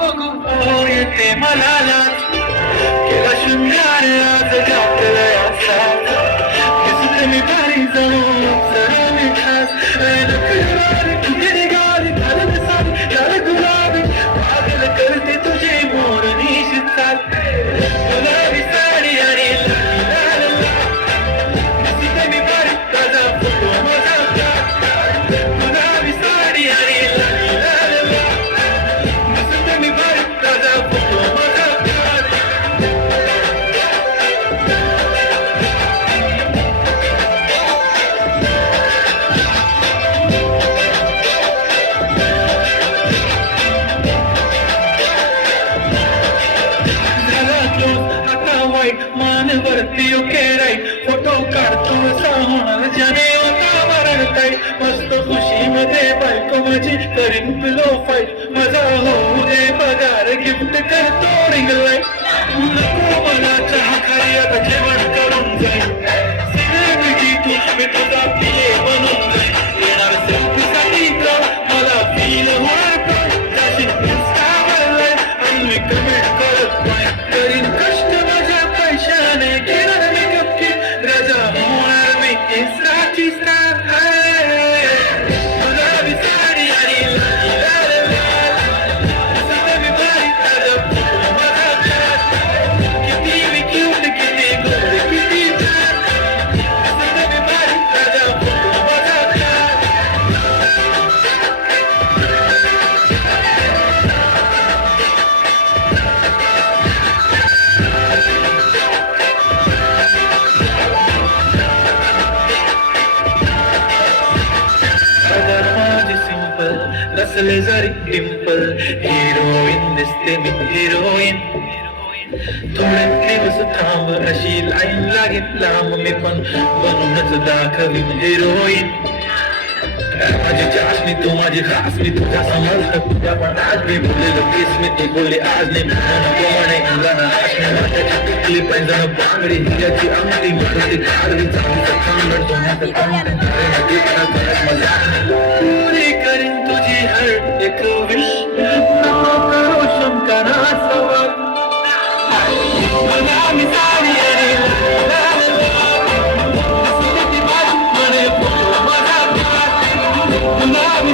बघू येते मला लाज केला शृंगार आज घातलाय असा दिसते मी भारी जाऊन सरा मी खास कुठे निघाली घालत सारी लाल गुलाबी पागल करते तुझे मोरनीश चाल गुलाबी साडी आणि लाल दिसते मी भारी ताजा फोटो माझा गुलाबी साडी आणि लाल दिसते मी भारी ताजा फोटो माझा मानवरती ओके राईट फोटो काढतो असा होणार ज्याने वातावरण टाईट मस्त खुशीमध्ये बायको माझी करीन पिलो फाईट माझा होऊ दे पगार गिफ्ट करतो रिंग लाईट नको मला चहा खाली आता जेवण करून जाईल सिनेमेची तू मी तुझा पिये बनून जाईल येणार सेल्फीसाठी तर मला फील होणार जाशील इंस्टावर आणि मी कमेंट करत नाही करीन कष्ट माझ्या पैशाने घेणार मी गप्पी राजा होणार मी इस्राची स्टार गुलाबी साडी आणि लाल दिसते मी भारी ताजा फोटो माझा किती मी क्यूट किती गोड किती छान दिसते मी भारी ताजा फोटो माझा नसले जरी डिंपल हिरोईन दिसते मी हिरोईन थोडे दिवस थांब अशी लाईन लागेल लांब मी पण बनूनच दाखवीन हिरोईन माझी चाशनी तू माझी खास मी तुझ्या समजलं तुझ्या पण आज मी बोललेलो केस मी ती बोलले आज नाही नको म्हणे गाणं आशने माझ्याची टिकली पैंजण बांगडी हिऱ्याची अंगठी मारती कारवी चांगलीचं खांबड सोन्याचं कंकण पुरी करीन तुझी हर एक विश नको करू शंका ना सवाल गुलाबी साडी आणि लाल दिसते ती माझी म्हणे फोटो माझा गुलाबी